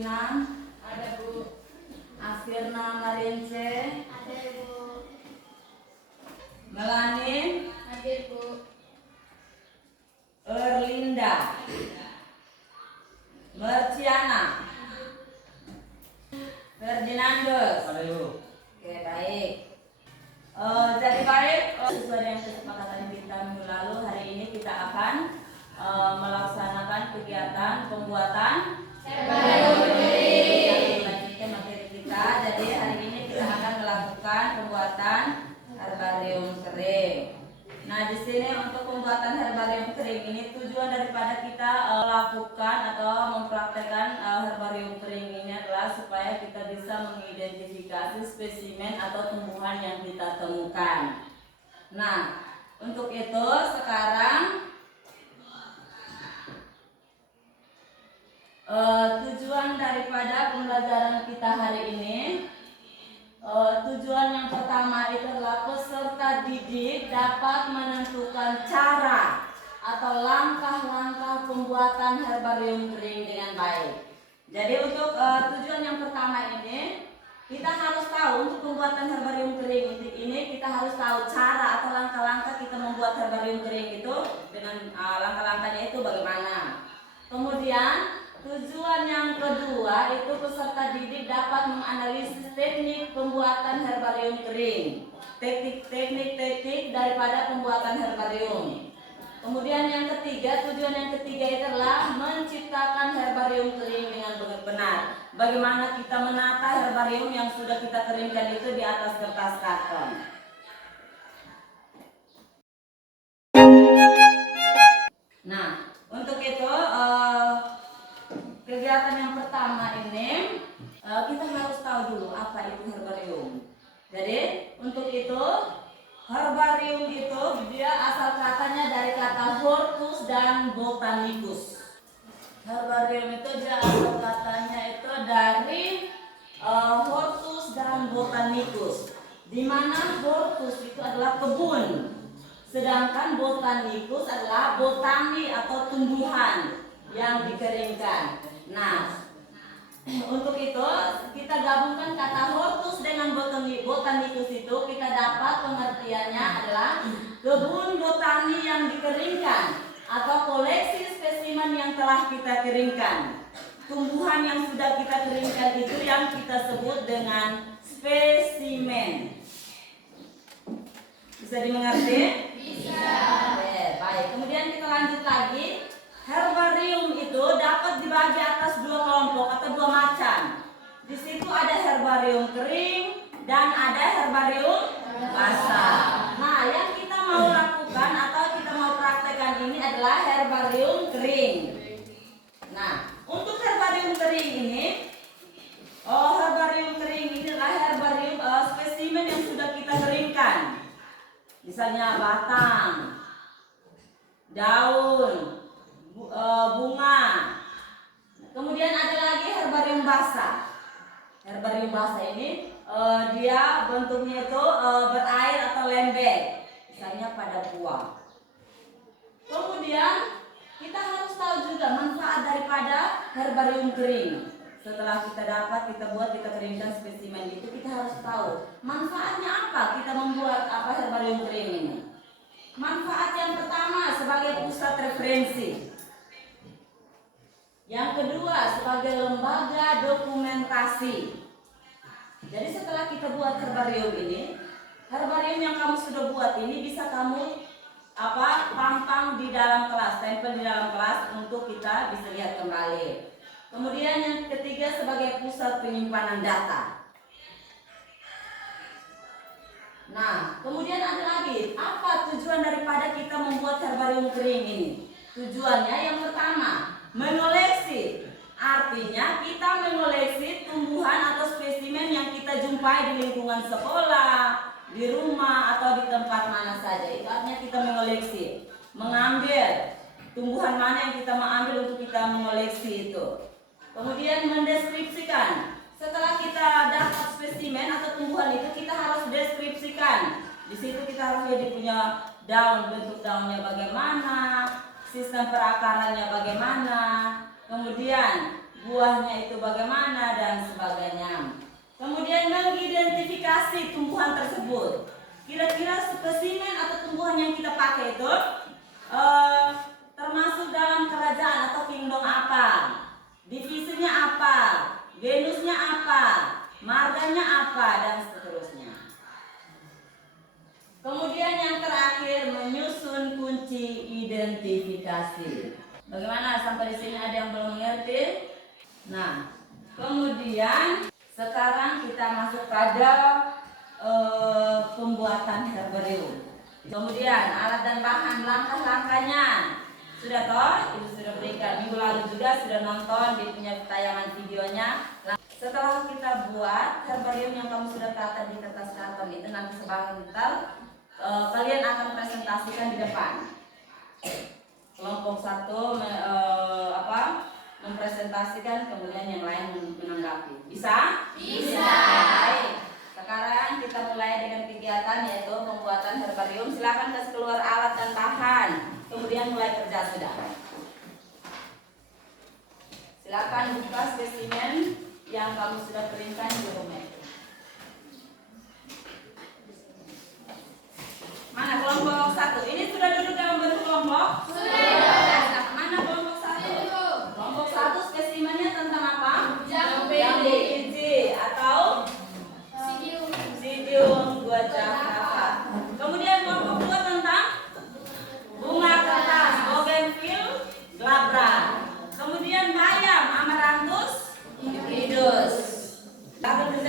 Asinan? Ada, Bu. Afirna Marince? Ada, Bu. Melanin? Hadir, Bu. Erlinda? Merciana? Ferdinandus? Ada Ibu. Oke, baik. Jadi baik, sesuai dengan kesepakatan kita minggu lalu, hari ini kita akan melaksanakan kegiatan pembuatan Herbarium kering. Yang melanjutkan materi kita. Jadi hari ini kita akan melakukan pembuatan herbarium kering. Nah, di sini untuk pembuatan herbarium kering ini tujuan daripada kita melakukan atau mempraktekkan herbarium kering ini adalah supaya kita bisa mengidentifikasi spesimen atau tumbuhan yang kita temukan. Nah, untuk itu sekarang tujuan daripada pembelajaran kita hari ini, tujuan yang pertama itu adalah peserta didik dapat menentukan cara atau langkah-langkah pembuatan herbarium kering dengan baik. Jadi untuk tujuan yang pertama ini, kita harus tahu untuk pembuatan herbarium kering ini kita harus tahu cara atau langkah-langkah kita membuat herbarium kering itu dengan langkah-langkahnya itu bagaimana. Kemudian tujuan yang kedua itu peserta didik dapat menganalisis teknik pembuatan herbarium kering, teknik daripada pembuatan herbarium. Kemudian yang ketiga, tujuan yang ketiga itu adalah menciptakan herbarium kering dengan benar. Bagaimana kita menata herbarium yang sudah kita keringkan itu di atas kertas karton. Nah, untuk itu kegiatan yang pertama ini kita harus tahu dulu apa itu herbarium. Jadi untuk itu herbarium itu dia asal katanya dari kata hortus dan botanicus. Herbarium itu dia asal katanya itu dari hortus dan botanicus. Di mana hortus itu adalah kebun, sedangkan botanicus adalah botani atau tumbuhan yang dikeringkan. Nah, untuk itu kita gabungkan kata hortus dengan botanicus itu, kita dapat pengertiannya adalah kebun botani yang dikeringkan atau koleksi spesimen yang telah kita keringkan. Tumbuhan yang sudah kita keringkan itu yang kita sebut dengan spesimen. Bisa dimengerti? Bisa. Baik. Kemudian kita lanjut lagi. Herbarium itu dapat dibagi atas dua kelompok atau dua macam. Di situ ada herbarium kering dan ada herbarium basah. Nah, yang kita mau lakukan atau kita mau praktekkan ini adalah herbarium kering. Nah, untuk herbarium kering ini, adalah herbarium spesimen yang sudah kita keringkan. Misalnya batang, daun, bunga. Kemudian ada lagi herbarium basah. Herbarium basah ini dia bentuknya itu berair atau lembek, misalnya pada buah. Kemudian kita harus tahu juga manfaat daripada herbarium kering. Setelah kita dapat, kita buat, kita keringkan spesimen itu, kita harus tahu manfaatnya apa kita membuat herbarium kering ini. Manfaat yang pertama sebagai pusat referensi. Yang kedua sebagai lembaga dokumentasi. Jadi setelah kita buat herbarium ini, herbarium yang kamu sudah buat ini bisa kamu pampang di dalam kelas, tempel di dalam kelas untuk kita bisa lihat kembali. Kemudian yang ketiga sebagai pusat penyimpanan data. Nah, kemudian ada lagi, apa tujuan daripada kita membuat herbarium kering ini? Tujuannya yang pertama, mengoleksi. Artinya kita mengoleksi tumbuhan atau spesimen yang kita jumpai di lingkungan sekolah, di rumah, atau di tempat mana saja. Itu artinya kita mengoleksi, mengambil tumbuhan mana yang kita mau ambil untuk kita mengoleksi itu. Kemudian mendeskripsikan. Setelah kita dapat spesimen atau tumbuhan itu, kita harus deskripsikan. Di situ kita harus lihat dia punya daun, bentuk daunnya bagaimana, sistem perakarannya bagaimana. Kemudian buahnya itu bagaimana dan sebagainya. Kemudian mengidentifikasi tumbuhan tersebut. Kira-kira spesimen atau tumbuhan yang kita pakai itu termasuk dalam kerajaan atau kingdom apa? Divisinya apa? Genusnya apa? Marganya apa? Dan seterusnya. Kemudian yang terakhir menyusun kunci identifikasi. Bagaimana sampai di sini ada yang belum mengerti? Nah, kemudian sekarang kita masuk pada pembuatan herbarium. Kemudian alat dan bahan, langkah-langkahnya sudah toh, ibu sudah berikan minggu lalu juga sudah nonton di punya tayangan videonya. Setelah kita buat herbarium yang kamu sudah tata di kertas karton itu nanti sebentar kalian akan presentasikan di depan. Kelompok satu mempresentasikan, kemudian yang lain menanggapi. Bisa? Bisa. Baik. Sekarang kita mulai dengan kegiatan yaitu pembuatan herbarium. Silakan kasih keluar alat dan bahan. Kemudian mulai kerja sudah. Silakan buka spesimen yang kamu sudah printkan di dokumen. Mana kelompok satu? Ini sudah duduk dalam bentuk kelompok? Sudah. Mana kelompok satu? Kelompok satu spesimennya tentang apa? Jambu hijau atau Sidium guajava. Kemudian kelompok dua tentang bunga kertas bougainville glabra. Kemudian bayam amaranthus hibiscus. Lalu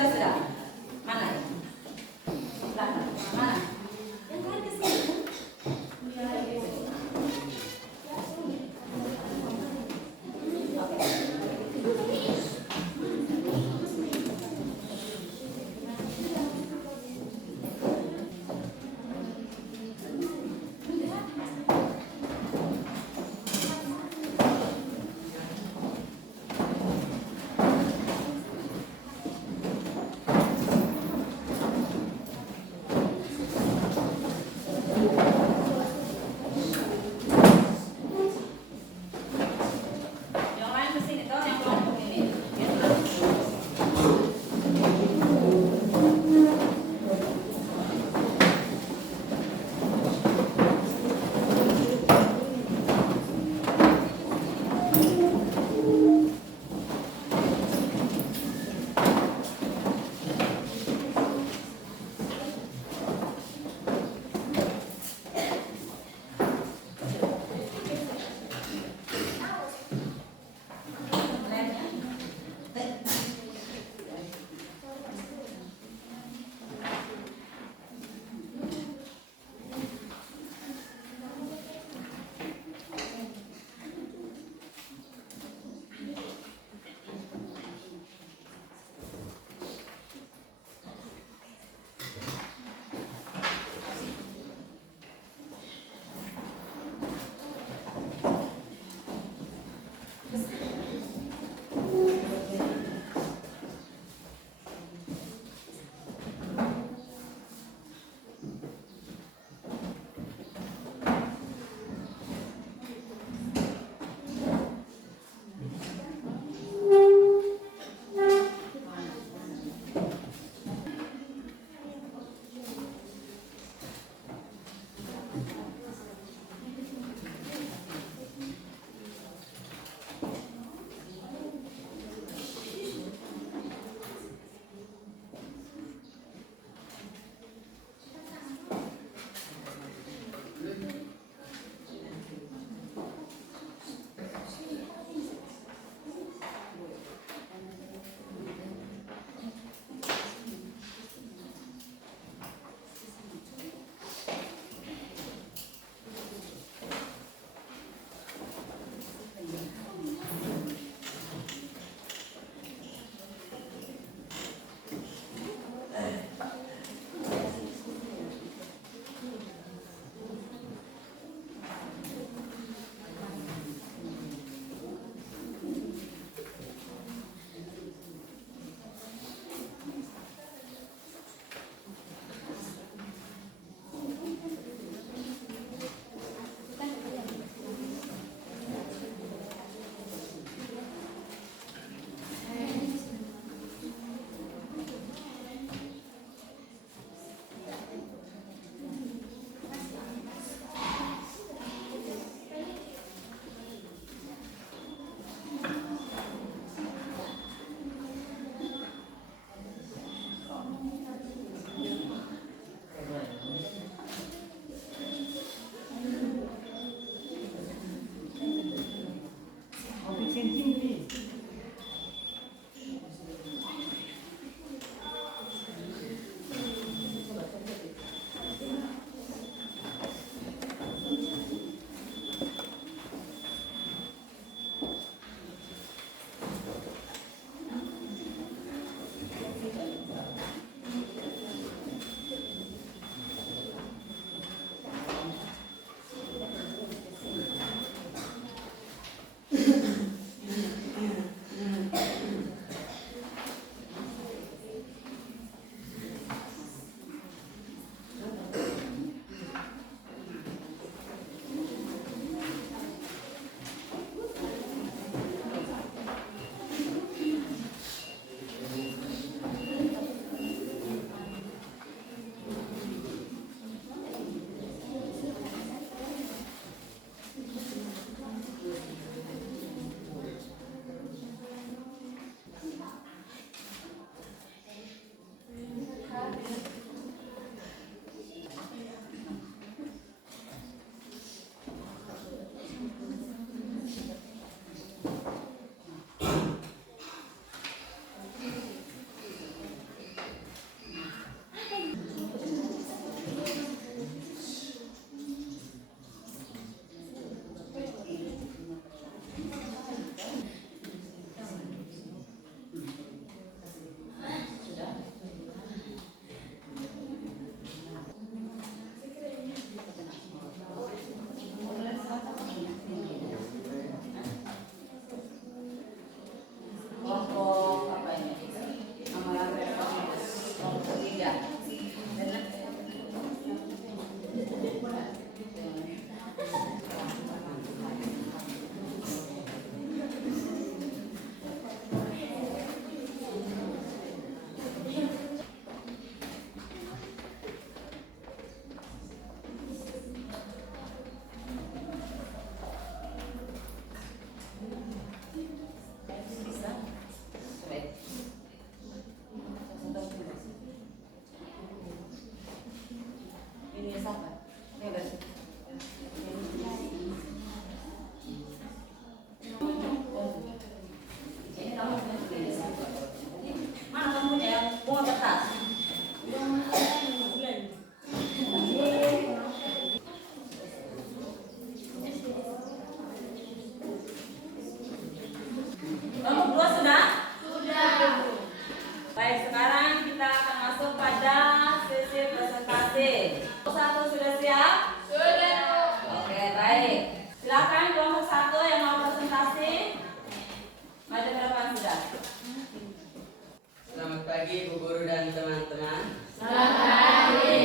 pagi Bu Guru dan teman-teman. Selamat pagi.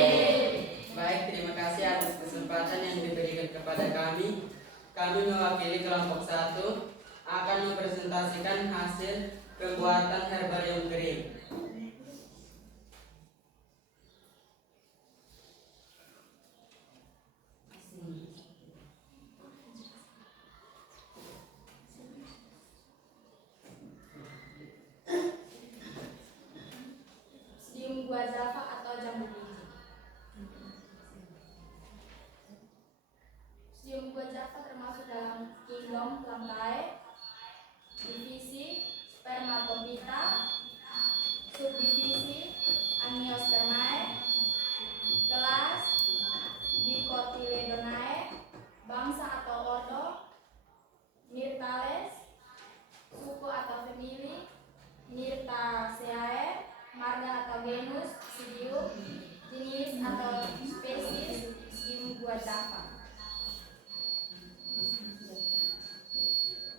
Baik, terima kasih atas kesempatan yang diberikan kepada kami. Kami mewakili kelompok 1 akan mempresentasikan hasil pembuatan herbarium kering. Museum Gua Java atau Jambu Biji. Museum Gua Java termasuk dalam kingdom Plantae, divisi Spermatophyta, subdivisi Angiospermae, kelas Dicotyledonae, bangsa atau ordo Myrtales, suku atau famili Myrtaceae, marga atau genus Psidium, jenis atau spesies Museum Gua Java.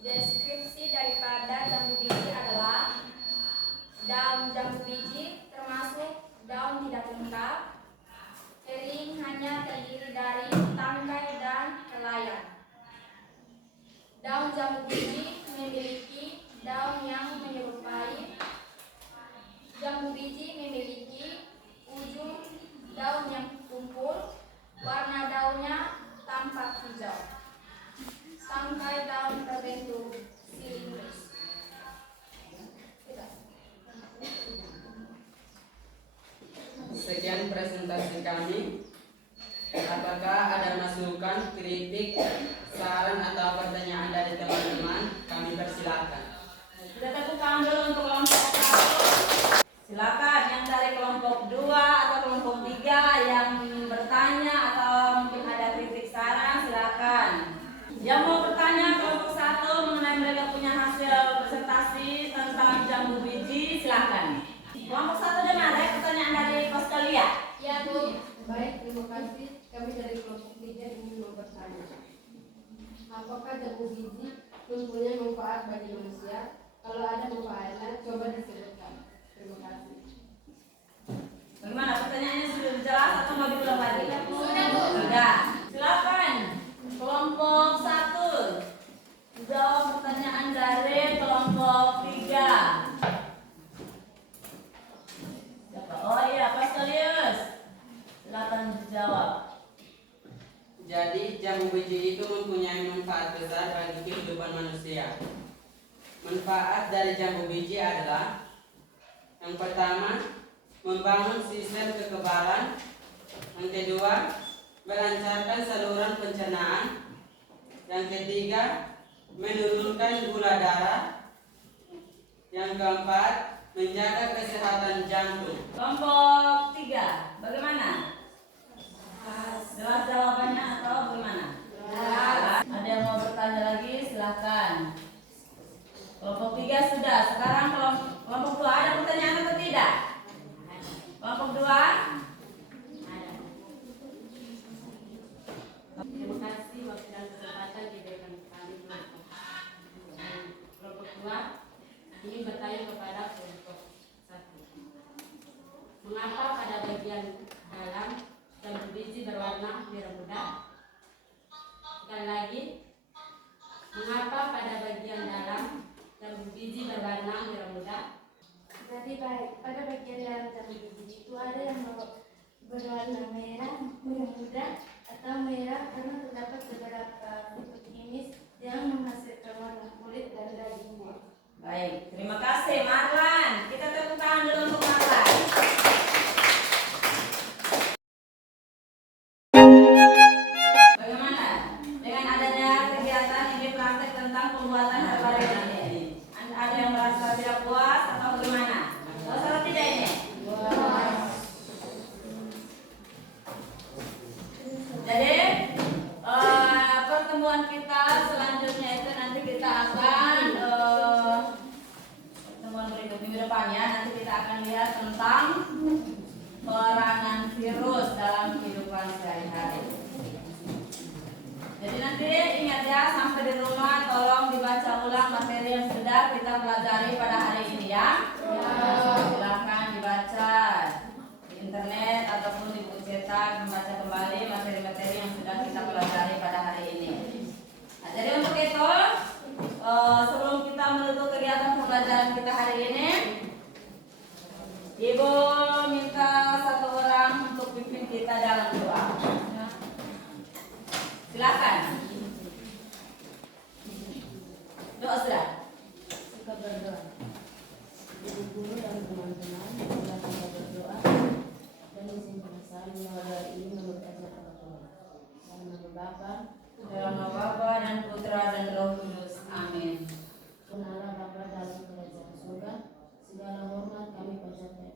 Deskripsi daripada jambu biji adalah daun jambu biji termasuk daun tidak lengkap, kering, hanya terdiri dari tangkai dan helaian. Daun jambu biji memiliki daun yang menyerupai. Jambu biji memiliki ujung daun yang tumpul, warna daunnya tampak hijau. Tangkai daun berbentuk silindris. Sekian presentasi kami. Apakah ada masukan, kritik, saran atau pertanyaan dari teman-teman? Kami persilakan. Kita tepuk tangan dulu untuk kelompok 1. Silakan yang dari kelompok 2 atau kelompok 3 yang ingin bertanya atau mungkin ada kritik saran, silakan. Yang mau bertanya kelompok 1 mengenai mereka punya hasil presentasi tentang jambu biji, silakan. Kelompok 1 dengan ada pertanyaan dari Kostalia. Ya, Bu. Baik, terima kasih. Kami dari kelompok 3 ingin bertanya. Apakah jambu biji mempunyai manfaat bagi manusia? Kalau ada manfaatnya, coba disebutkan. Terima kasih. Bagaimana pertanyaannya, sudah jelas atau mau diulang lagi? Sudah, Bu. Sudah. Silakan. Kelompok 1. Jawab pertanyaan dari kelompok 3. Siapa? Oh iya, Pastorius. Silakan dijawab. Jadi jambu biji itu mempunyai manfaat besar bagi kehidupan manusia. Manfaat dari jambu biji adalah: yang pertama, membangun sistem kekebalan. Yang kedua, melancarkan saluran pencernaan. Yang ketiga, menurunkan gula darah. Yang keempat, menjaga kesehatan jantung. Kelompok 3, bagaimana? Jelas jawabannya atau bagaimana? Jelas. Ada yang mau bertanya lagi? Silahkan. Kelompok 3 sudah. Sekarang kelompok 2 ada pertanyaan atau tidak? Kelompok 2? Terima kasih waktu dan kesempatan diberikan kami kelompok 2 ingin bertanya kepada kelompok 1. Mengapa pada bagian dalam jambu biji berwarna merah muda? Sekali lagi, mengapa pada bagian dalam jambu biji berwarna merah muda? Jadi pada bagian dalam jambu biji itu ada yang berwarna merah, merah muda atau merah karena terdapat beberapa fitokimis yang menghasilkan warna kulit dan dagingnya. Baik, terima kasih Marlan. Kita tepuk tangan dulu untuk Marlan. Bagaimana dengan adanya kegiatan ini praktek tentang pembuatan herbarium ini? Ada yang merasa tidak puas atau bagaimana? Puas atau tidak ini? Jadi pertemuan kita selanjutnya itu nanti kita akan pertemuan berikut minggu depannya nanti kita akan lihat tentang peranan virus dalam kehidupan sehari-hari. Jadi nanti ingat ya, sampai di rumah tolong dibaca ulang materi yang sudah kita pelajari pada hari ini ya. Silakan Ibu minta satu orang untuk pimpin kita dalam doa. Silakan. Doa sudah. Kita berdoa. Ibu guru dan teman-teman, silakan kita berdoa dan izin perasaan doa ini menurut ajaran Tuhan. Dalam nama Bapa, Dalam nama Bapa dan Putra dan Roh Kudus. Amin. Tuhan Allah Bapa dalam kerajaan surga, segala hormat kami panjatkan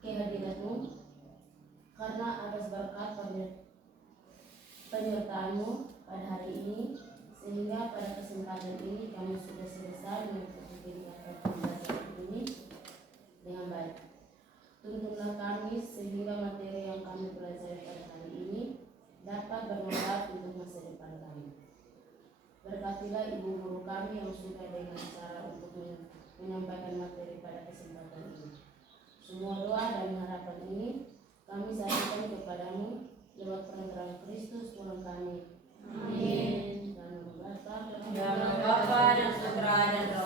kehadiratmu, karena atas berkat penyertaanmu pada hari ini, sehingga pada kesempatan ini kami sudah selesai mengikuti kegiatan pembelajaran ini dengan baik. Tuntunlah kami sehingga materi yang kami pelajari pada hari ini dapat bermanfaat untuk masa depan kami. Berkatilah ibu guru kami yang suka dengan cara untuk menyampaikan materi pada kesempatan ini. Semua doa dan harapan ini kami serahkan kepadamu lewat perantaraan Kristus Tuhan kami. Amin. Dalam nama Bapa Dalam nama Bapa dan Putra dan Roh